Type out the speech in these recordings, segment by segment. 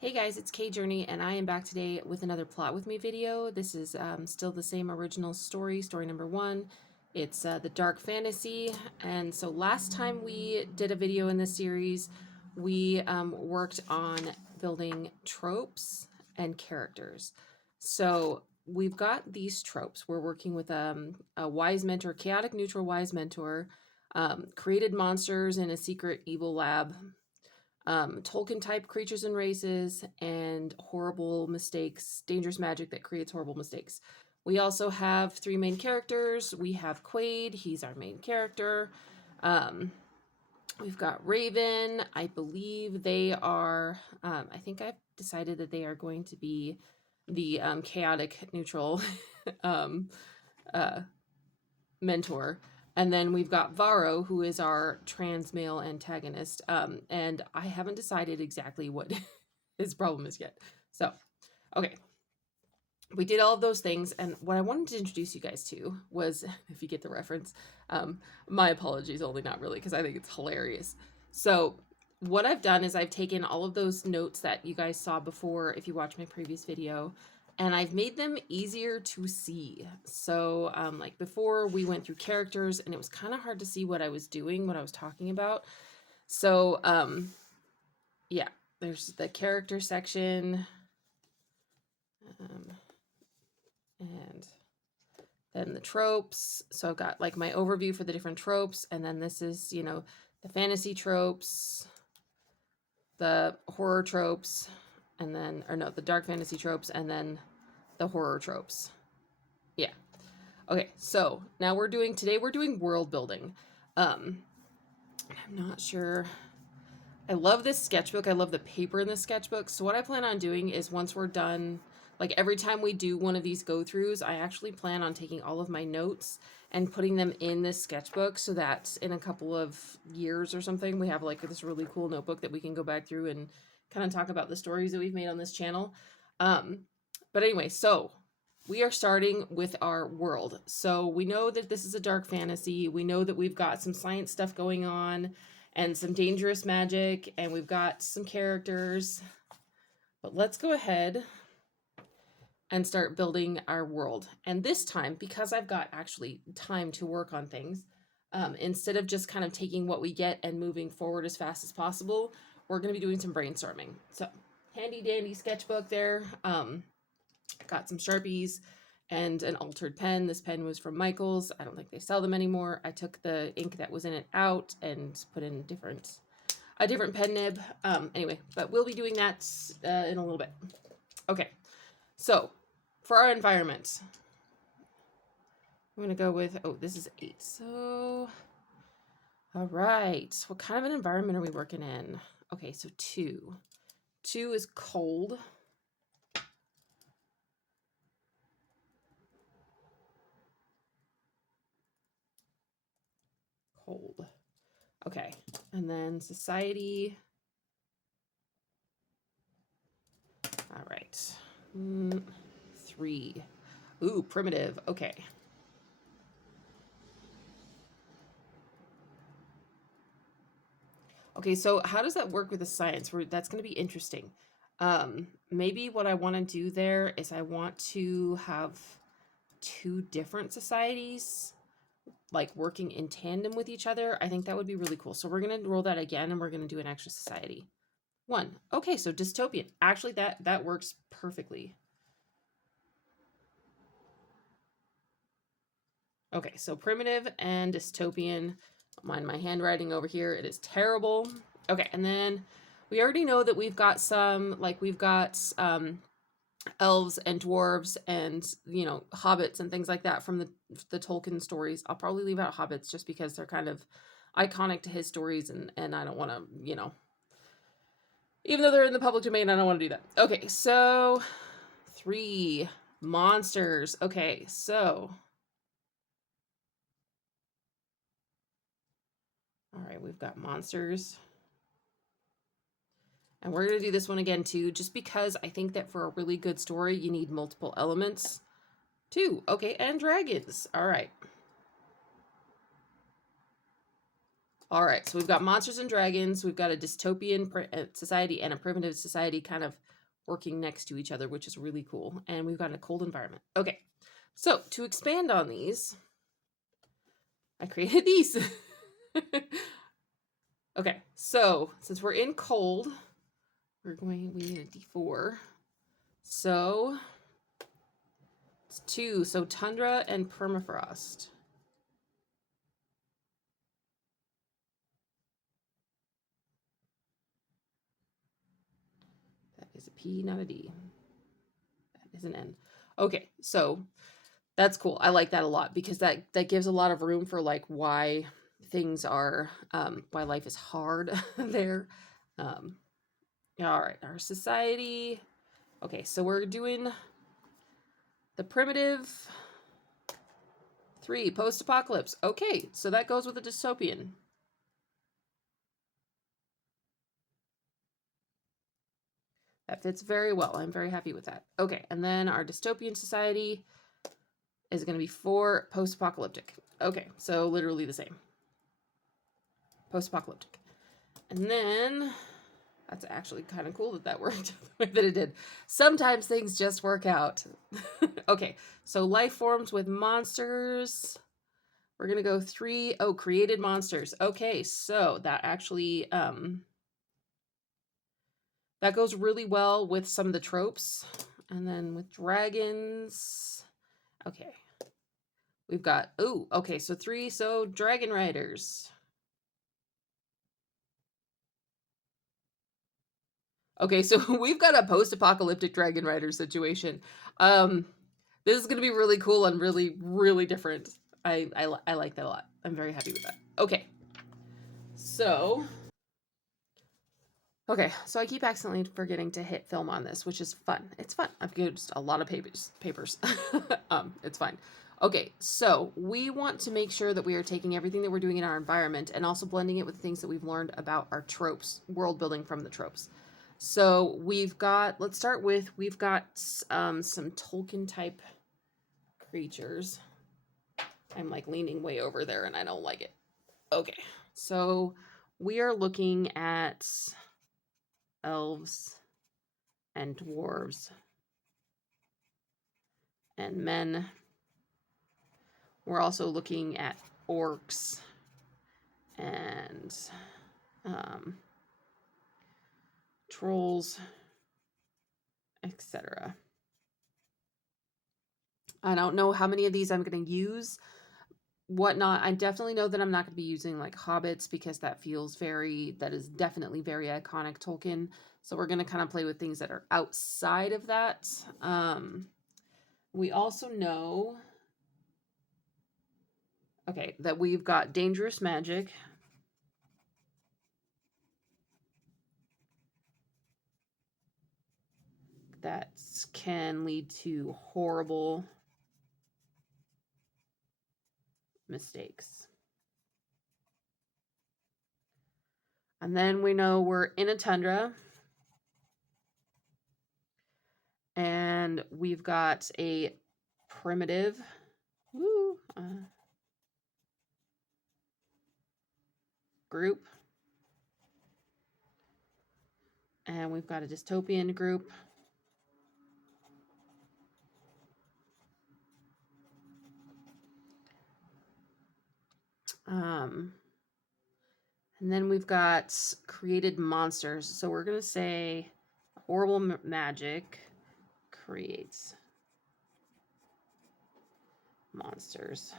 Hey guys, it's K Journey, and I am back today with another Plot With Me video. This is still the same original story, story number 1. It's the dark fantasy, and so last time we did a video in this series, we worked on building tropes and characters. So we've got these tropes. We're working with a wise mentor, chaotic neutral wise mentor, created monsters in a secret evil lab, Tolkien type creatures and races, and horrible mistakes, dangerous magic that creates horrible mistakes. We also have 3 main characters. We have Quaid, he's our main character. We've got Raven. I believe they are, I think I've decided that they are going to be the chaotic neutral um, uh, mentor. And then we've got Varro, who is our trans male antagonist. And I haven't decided exactly what his problem is yet. So, okay. We did all of those things. And what I wanted to introduce you guys to was, if you get the reference, my apologies, only not really, because I think it's hilarious. So, what I've done is I've taken all of those notes that you guys saw before, if you watched my previous video, and I've made them easier to see. So, like before, we went through characters, and it was kind of hard to see what I was doing, what I was talking about. So, yeah, there's the character section, and then the tropes. So I've got like my overview for the different tropes, and then this is, the fantasy tropes, the horror tropes, and then, or no, the dark fantasy tropes, and then the horror tropes. Yeah. Okay, so now today we're doing world building. I'm not sure. I love this sketchbook. I love the paper in the sketchbook. So what I plan on doing is once we're done, like every time we do one of these go-throughs, I actually plan on taking all of my notes and putting them in this sketchbook so that in a couple of years or something, we have like this really cool notebook that we can go back through and kind of talk about the stories that we've made on this channel. But anyway, so we are starting with our world. So we know that this is a dark fantasy. We know that we've got some science stuff going on and some dangerous magic, and we've got some characters. But let's go ahead and start building our world. And this time, because I've got actually time to work on things, instead of just kind of taking what we get and moving forward as fast as possible, we're going to be doing some brainstorming. So handy dandy sketchbook there. Got some Sharpies and an altered pen. This pen was from Michael's. I don't think they sell them anymore. I took the ink that was in it out and put in a different pen nib. Anyway, but we'll be doing that in a little bit. Okay, so for our environment, I'm going to go with, this is 8. So, all right. What kind of an environment are we working in? Okay, so 2. 2 is cold. Cold. Okay, and then society. All right. 3. Ooh, primitive. Okay. Okay, so how does that work with the science? That's going to be interesting. Maybe what I want to do there is I want to have 2 different societies like working in tandem with each other. I think that would be really cool. So we're going to roll that again, and we're going to do an extra society. 1. Okay, so dystopian. Actually, that works perfectly. Okay, so primitive and dystopian. Don't mind my handwriting over here. It is terrible. Okay, and then we already know that we've got elves and dwarves and, hobbits and things like that from the Tolkien stories. I'll probably leave out hobbits just because they're kind of iconic to his stories, and I don't want to, even though they're in the public domain, I don't want to do that. Okay, so 3 monsters. Okay, so all right, we've got monsters. And we're going to do this one again too, just because I think that for a really good story, you need multiple elements. 2. Okay, and dragons. All right. All right, so we've got monsters and dragons. We've got a dystopian society and a primitive society kind of working next to each other, which is really cool. And we've got a cold environment. Okay, so to expand on these, I created these. Okay, so since we're in cold, we need a D4. So it's 2. So tundra and permafrost. That is a P, not a D. That is an N. Okay, so that's cool. I like that a lot because that gives a lot of room for like why things are why life is hard there. All right, our society. Okay, so we're doing the primitive 3 post-apocalypse. Okay, so that goes with the dystopian. That fits very well. I'm very happy with that. Okay, and then our dystopian society is going to be 4 post-apocalyptic. Okay, so literally the same. Post-apocalyptic. And then that's actually kind of cool that that worked the way that it did. Sometimes things just work out. Okay, so life forms with monsters. We're going to go 3. Oh, created monsters. Okay, so that actually that goes really well with some of the tropes. And then with dragons. Okay. We've got, oh, okay, so 3, so dragon riders. Okay, so we've got a post-apocalyptic dragon rider situation. This is going to be really cool and really, really different. I like that a lot. I'm very happy with that. Okay. So, okay, so I keep accidentally forgetting to hit film on this, which is fun. It's fun. I've used a lot of papers. It's fine. Okay, so we want to make sure that we are taking everything that we're doing in our environment and also blending it with things that we've learned about our tropes, world building from the tropes. So we've got, let's start with, we've got some Tolkien type creatures. I'm like leaning way over there and I don't like it. Okay, so we are looking at elves and dwarves and men. We're also looking at orcs and trolls, etc. I don't know how many of these I'm going to use, whatnot. I definitely know that I'm not going to be using like hobbits because that is definitely very iconic Tolkien. So we're going to kind of play with things that are outside of that. We also know, okay, that we've got dangerous magic. That can lead to horrible mistakes. And then we know we're in a tundra. And we've got a primitive group. And we've got a dystopian group. And then we've got created monsters. So we're going to say horrible magic creates monsters.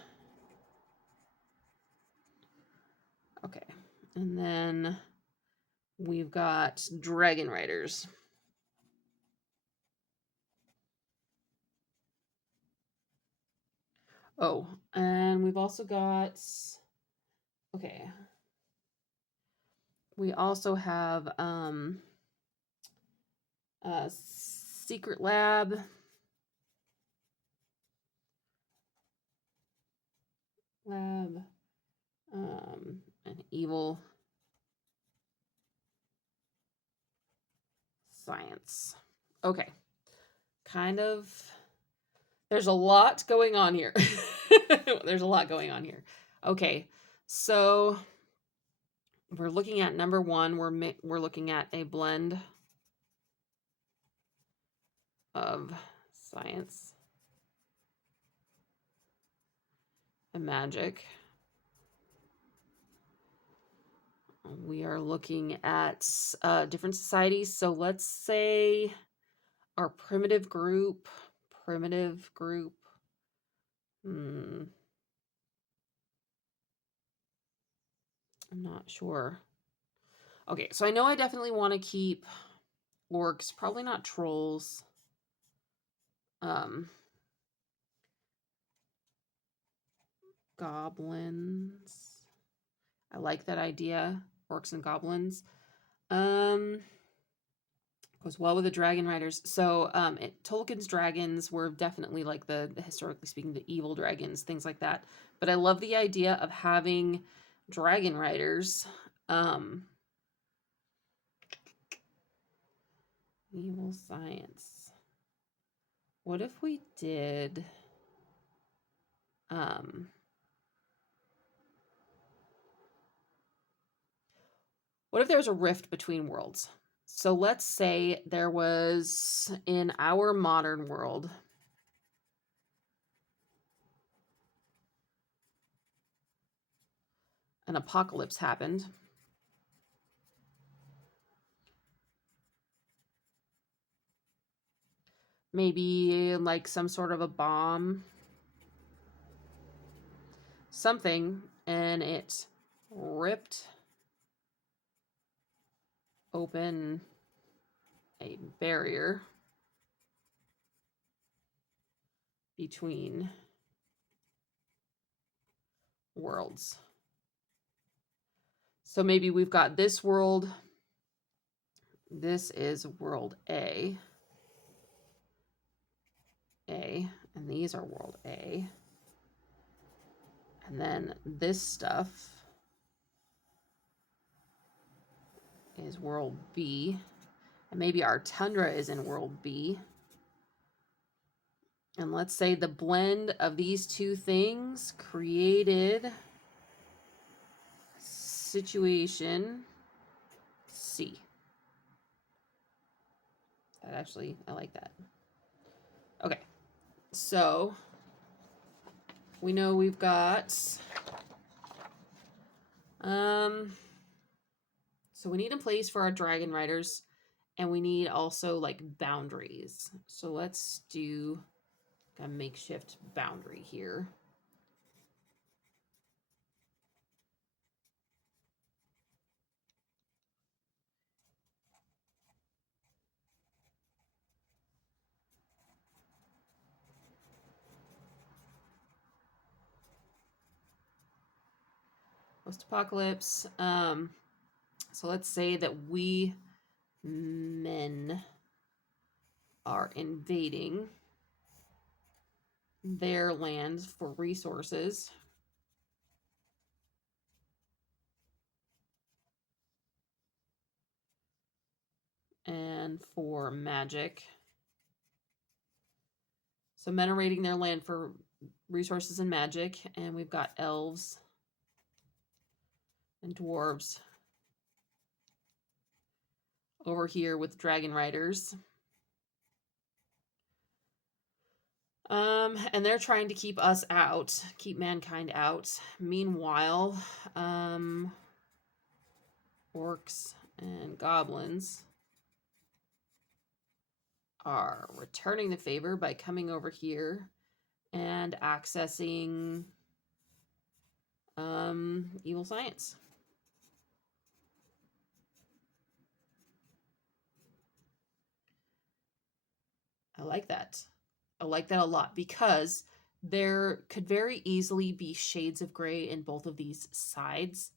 Okay. And then we've got dragon riders. Oh, and we've also got, okay. We also have a secret lab. An evil science. Okay. Kind of, there's a lot going on here. There's a lot going on here. Okay. So we're looking at number one. We're looking at a blend of science and magic. We are looking at different societies. So let's say our primitive group. I'm not sure. Okay, so I know I definitely want to keep orcs, probably not trolls. Goblins. I like that idea. Orcs and goblins. Goes well with the dragon riders. So Tolkien's dragons were definitely like the historically speaking, the evil dragons, things like that. But I love the idea of having dragon riders. Evil science. What if we did what if there was a rift between worlds? So let's say there was, in our modern world, an apocalypse happened. Maybe like some sort of a bomb, something, and it ripped open a barrier between worlds. So maybe we've got this world. This is world A, and these are world A. And then this stuff is world B. And maybe our tundra is in world B. And let's say the blend of these two things created situation C. That actually, I like that. Okay, so we know we've got so we need a place for our dragon riders, and we need also like boundaries. So let's do a makeshift boundary here. Post-apocalypse. So let's say that we men are invading their lands for resources. And for magic. So men are raiding their land for resources and magic, and we've got elves and dwarves over here with dragon riders. And they're trying to keep us out, keep mankind out. Meanwhile, orcs and goblins are returning the favor by coming over here and accessing evil science. I like that. I like that a lot, because there could very easily be shades of gray in both of these sides.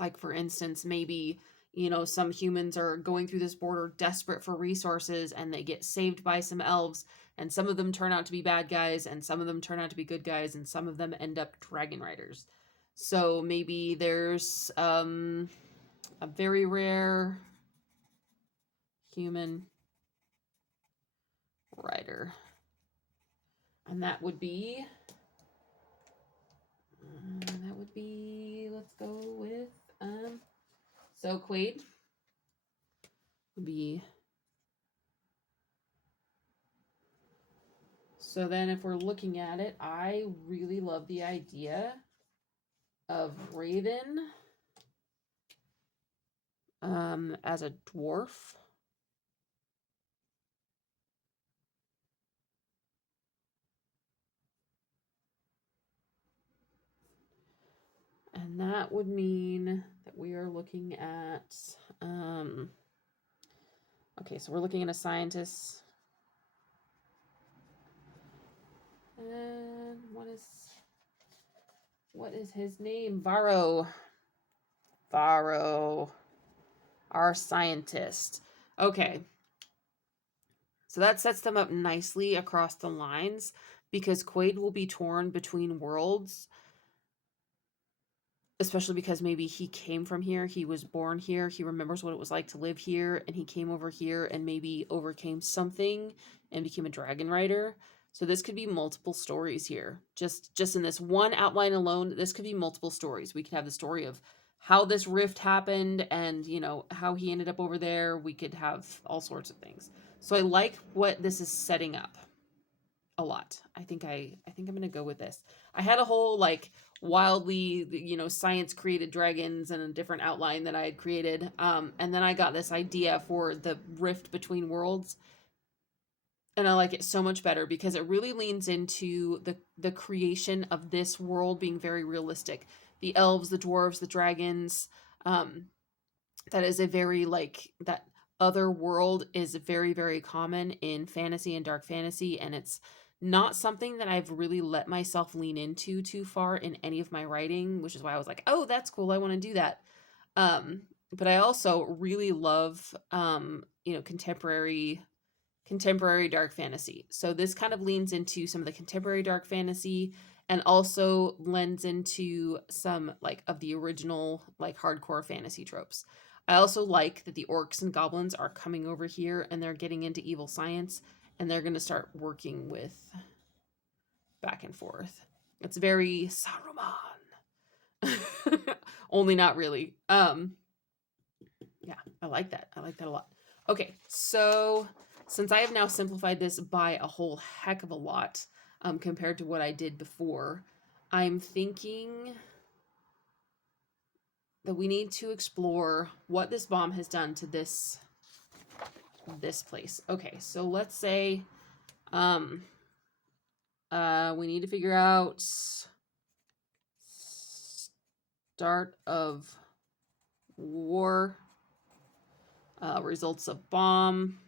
Like, for instance, maybe, some humans are going through this border desperate for resources, and they get saved by some elves, and some of them turn out to be bad guys, and some of them turn out to be good guys, and some of them end up dragon riders. So maybe there's a very rare human rider, and that would be let's go with So Quaid would be... So then if we're looking at it, I really love the idea of Raven as a dwarf. And that would mean that we are looking at, okay, so we're looking at a scientist. And what is his name? Varro. Varro. Our scientist. Okay. So that sets them up nicely across the lines because Quaid will be torn between worlds, especially because maybe he came from here, he was born here, he remembers what it was like to live here, and he came over here and maybe overcame something and became a dragon rider. So this could be multiple stories here. Just in this one outline alone, this could be multiple stories. We could have the story of how this rift happened and, you know, how he ended up over there. We could have all sorts of things. So I like what this is setting up a lot. I think I'm going to go with this. I had a whole like wildly, you know, science created dragons and a different outline that I had created. And then I got this idea for the rift between worlds. And I like it so much better because it really leans into the creation of this world being very realistic. The elves, the dwarves, the dragons, that is a very like that other world is very, very common in fantasy and dark fantasy, and it's not something that I've really let myself lean into too far in any of my writing, which is why I was like, oh, that's cool, I want to do that. But I also really love you know, contemporary dark fantasy. So this kind of leans into some of the contemporary dark fantasy and also lends into some like of the original like hardcore fantasy tropes. I also like that the orcs and goblins are coming over here and they're getting into evil science and they're going to start working with back and forth. It's very Saruman. Only not really. Yeah, I like that. I like that a lot. Okay, so since I have now simplified this by a whole heck of a lot compared to what I did before, I'm thinking that we need to explore what this bomb has done to this place. Okay, so let's say we need to figure out start of war, results of bomb.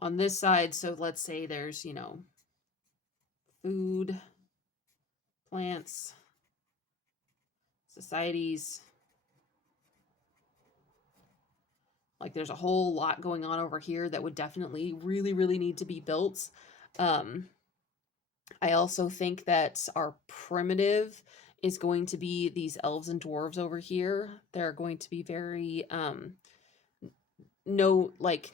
On this side, so let's say there's, you know, food, plants, societies. Like there's a whole lot going on over here that would definitely really, really need to be built. I also think that our primitive is going to be these elves and dwarves over here. They're going to be very, no, like,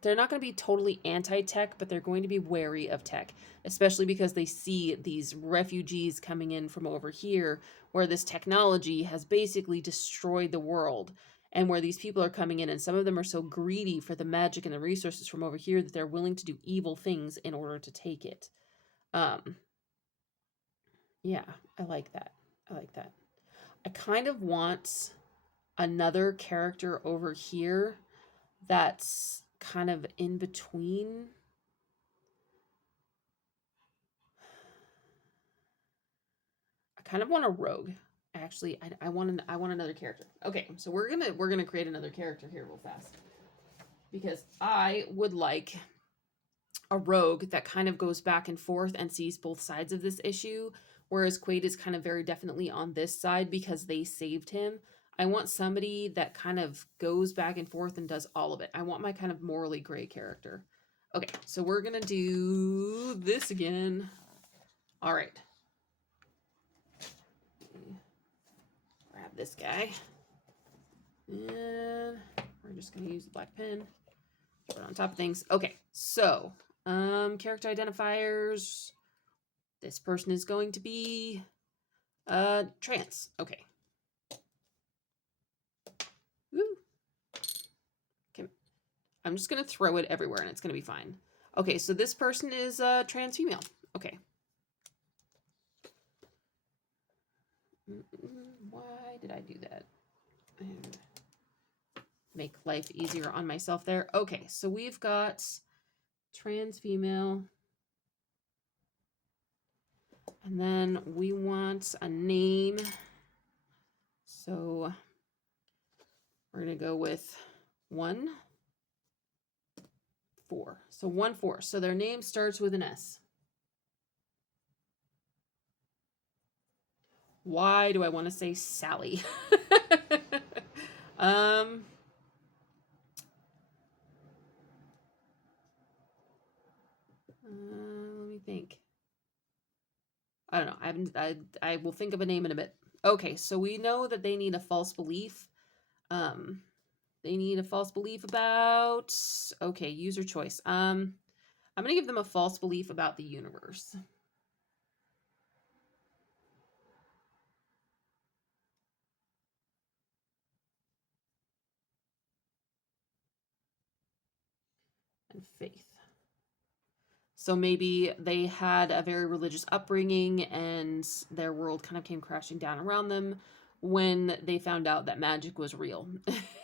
they're not going to be totally anti-tech, but they're going to be wary of tech, especially because they see these refugees coming in from over here where this technology has basically destroyed the world and where these people are coming in and some of them are so greedy for the magic and the resources from over here that they're willing to do evil things in order to take it. Yeah, I like that. I like that. I kind of want another character over here that's kind of in between. I kind of want a rogue. Actually, I want another character. Okay, so we're gonna create another character here real fast because I would like a rogue that kind of goes back and forth and sees both sides of this issue, whereas Quaid is kind of very definitely on this side because they saved him. I want somebody that kind of goes back and forth and does all of it. I want my kind of morally gray character. Okay, so we're gonna do this again. All right. Grab this guy. And we're just gonna use the black pen. Put it on top of things. Okay, so character identifiers. This person is going to be trans. Okay. Woo. Okay. I'm just going to throw it everywhere and it's going to be fine. Okay, so this person is trans female. Okay. Why did I do that? Make life easier on myself there. Okay, so we've got trans female. And then we want a name. So we're going to go with 1, 4. So 1, 4. So their name starts with an S. Why do I want to say Sally? Let me think. I don't know. I will think of a name in a bit. Okay, so we know that they need a false belief. They need a false belief about, okay, user choice. I'm going to give them a false belief about the universe. And faith. So maybe they had a very religious upbringing and their world kind of came crashing down around them when they found out that magic was real.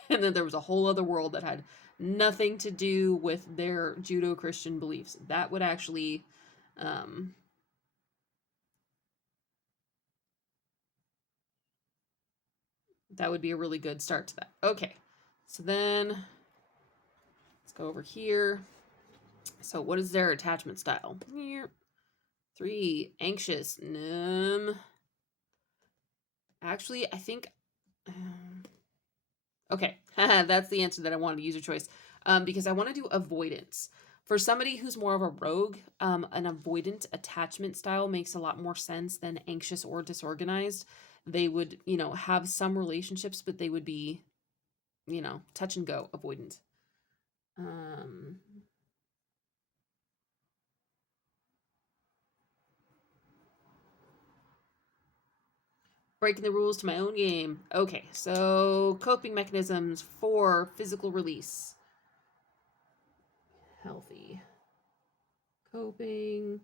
And then there was a whole other world that had nothing to do with their Judeo-Christian beliefs. That would actually that would be a really good start to that. Okay, so then let's go over here. So what is their attachment style? Here, 3, anxious. Actually, I think. Okay, that's the answer that I wanted, user choice. Because I want to do avoidance. For somebody who's more of a rogue, an avoidant attachment style makes a lot more sense than anxious or disorganized. They would, have some relationships, but they would be, touch and go, avoidant. Breaking the rules to my own game. Okay, so coping mechanisms for physical release. Healthy. Coping.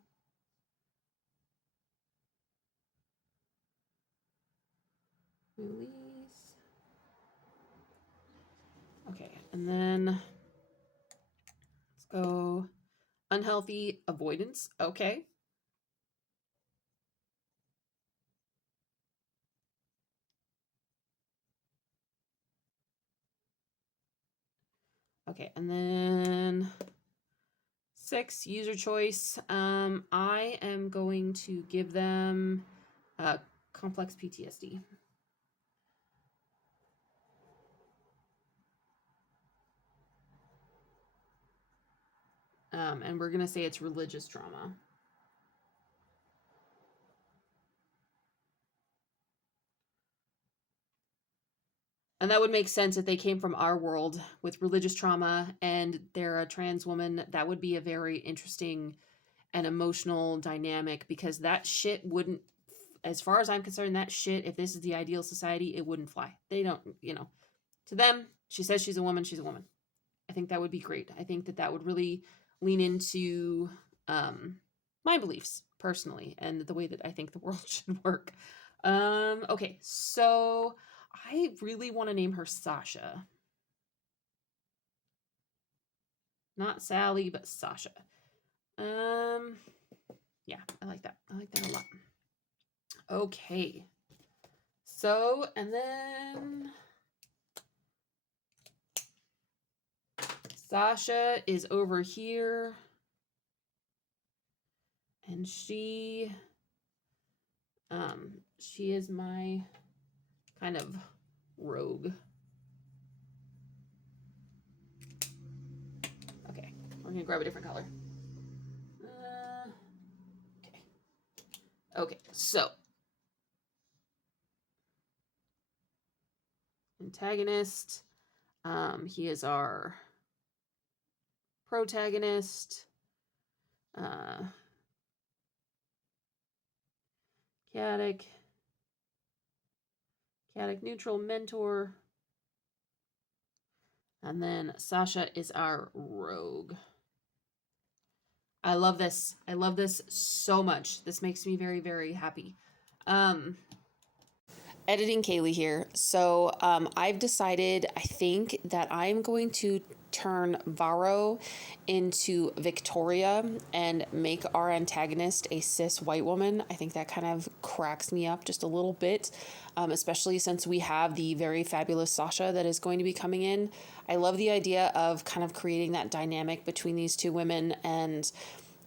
Release. Okay, and then let's go unhealthy avoidance. Okay. Okay, and then 6, user choice. I am going to give them complex PTSD. And we're going to say it's religious trauma. And that would make sense if they came from our world with religious trauma and they're a trans woman. That would be a very interesting and emotional dynamic because that shit wouldn't, as far as I'm concerned, that shit, if this is the ideal society, it wouldn't fly. They don't, to them, she says she's a woman, she's a woman. I think that would be great. I think that would really lean into my beliefs personally and the way that I think the world should work. Okay, so I really want to name her Sasha. Not Sally, but Sasha. Yeah, I like that. I like that a lot. Okay. So, and then Sasha is over here. And she is my kind of rogue. Okay, we're gonna grab a different color. Okay. Okay, so antagonist. He is our protagonist. chaotic neutral mentor. And then Sasha is our rogue. I love this. I love this so much. This makes me very, very happy. Editing Kaylee here. So I've decided, I think, that I'm going to turn Varro into Victoria and make our antagonist a cis white woman. I think that kind of cracks me up just a little bit, especially since we have the very fabulous Sasha that is going to be coming in. I love the idea of kind of creating that dynamic between these two women and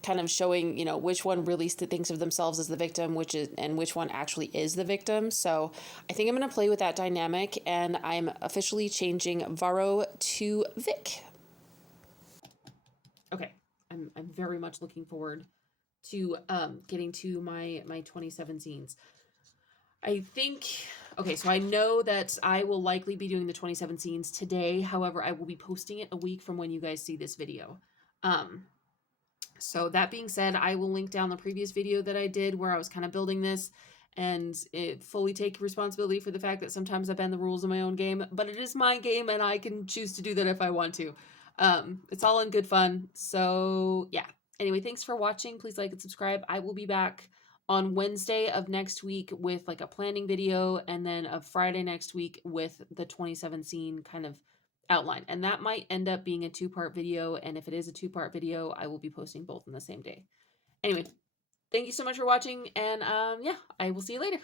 kind of showing, which one really thinks of themselves as the victim, and which one actually is the victim. So I think I'm going to play with that dynamic, and I'm officially changing Varro to Vic. Okay, I'm very much looking forward to getting to my 27 scenes. I think, okay, so I know that I will likely be doing the 27 scenes today. However, I will be posting it a week from when you guys see this video. So that being said, I will link down the previous video that I did where I was kind of building this and fully take responsibility for the fact that sometimes I bend the rules of my own game, but it is my game and I can choose to do that if I want to. It's all in good fun. So yeah. Anyway, thanks for watching. Please like and subscribe. I will be back on Wednesday of next week with like a planning video, and then a Friday next week with the 27 scene kind of outline. And that might end up being a 2-part video. And if it is a 2-part video, I will be posting both in the same day. Anyway, thank you so much for watching. And yeah, I will see you later.